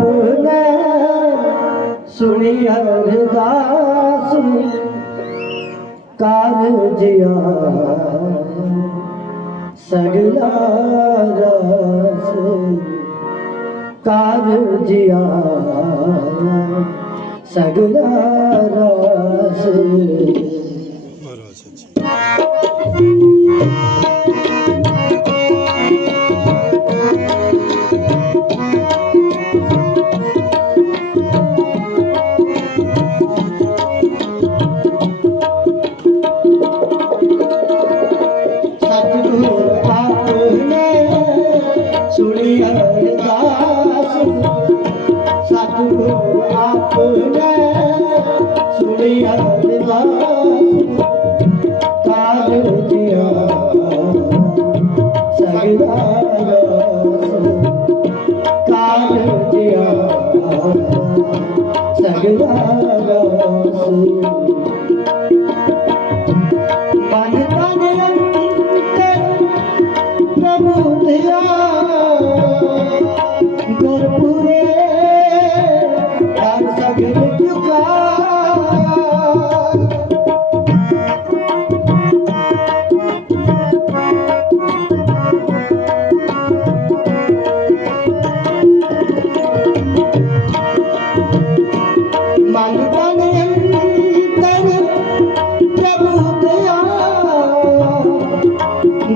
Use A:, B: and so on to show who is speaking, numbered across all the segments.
A: ਆਪਨੇ ਸੁਣੀ ਅਰਦਾਸ ਕਾਰਜਿਆ ਸਗਲਾ ਰਸ ਕਾਰਜਿਆ ਸਗਲਾ ਰਸ
B: ਮਹਾਰਾਜ ਜੀ
A: ਸਗਲਾ ਰਸ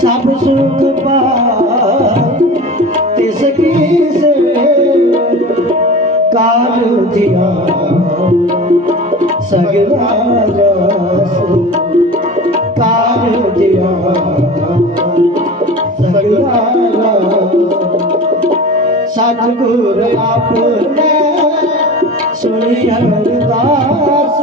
A: ਸਭ ਸੁਖ ਪਾਈ ਤਿਸ ਕੀ ਸੇ ਕਾਲ ਦਿਆ ਸਗਲਾ ਰਸ ਕਾਲ ਦਿਆ ਸਗਲਾ ਸਤਿਗੁਰ ਆਪਨੇ ਸੁਣੀ ਅਰਦਾਸ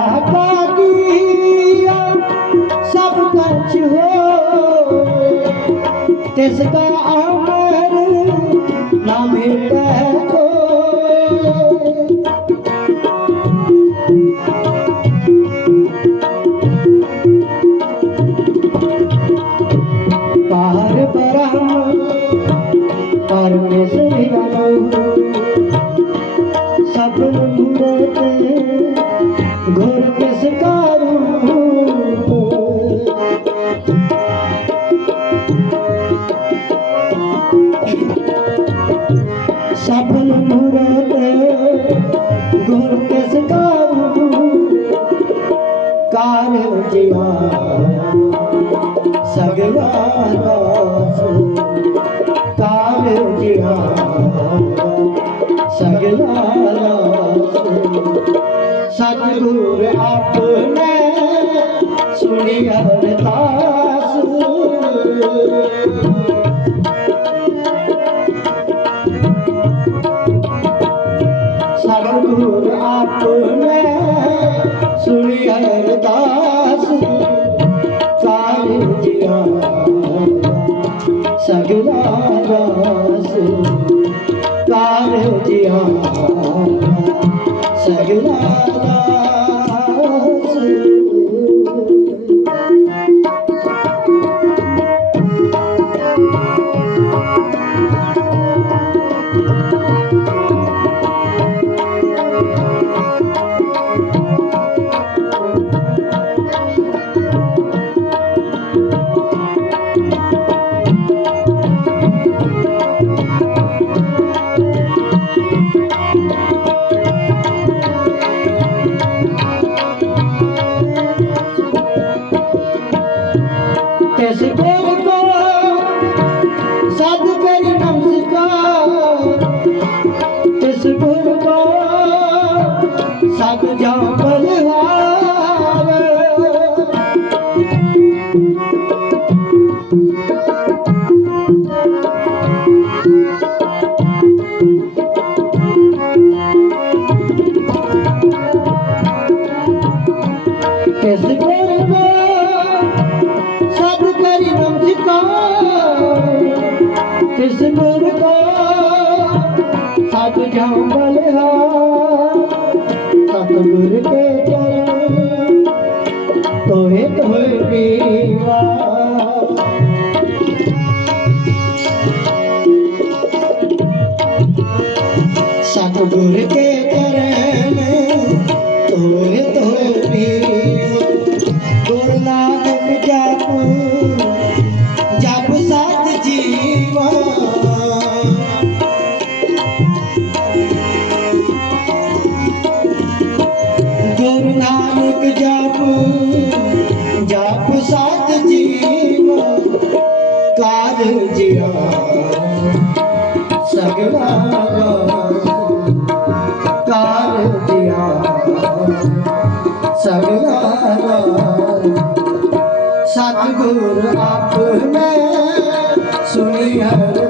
A: ਜਾਤਾ ਕੀਆ ਸਭ ਸਤਿਗੁਰ ਆਪਨੇ ਸੁਣੀ ਅਰਦਾਸ Thank you. ਕਿਸ ਗੁਰ ਕਾ ਸਤ ਜਾਉ ਬਲਿਹਾਰ ਸਤ ਗੁਰ ਕੇ ਚਰਨ ਤੋਏ ਤੋਏ ਪੀਵਾ ਨਾਨਕ ਜਪ ਜਪ ਸਤ ਜੀਵ ਕਾਰ ਜਿਆ ਸਗਲਾ ਕਾਰ ਜਿਆ ਸਗਲਾ ਸਤਿਗੁਰ ਆਪਨੇ ਸੁਣੀ ਅਰਦਾਸ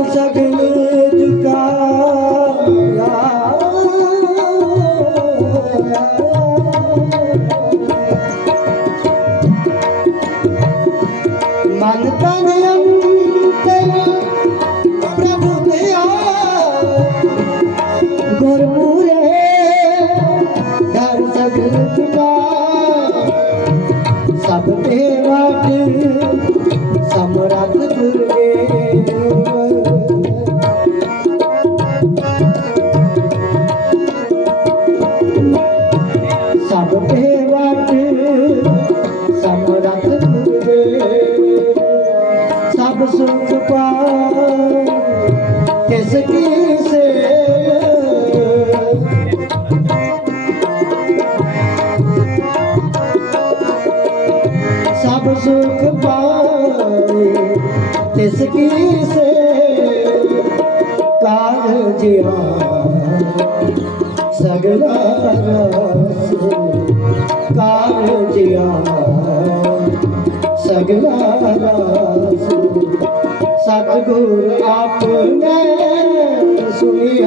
A: I'll ਤਿਸ ਕੀ ਸੇ ਕਾਲ ਜਿਆ ਸਗਲਾ ਰਸ ਕਾਲ ਜਿਆ ਸਗਲਾ ਰਸ ਸਤਿਗੁਰ ਆਪਨੇ ਸੁਣੀ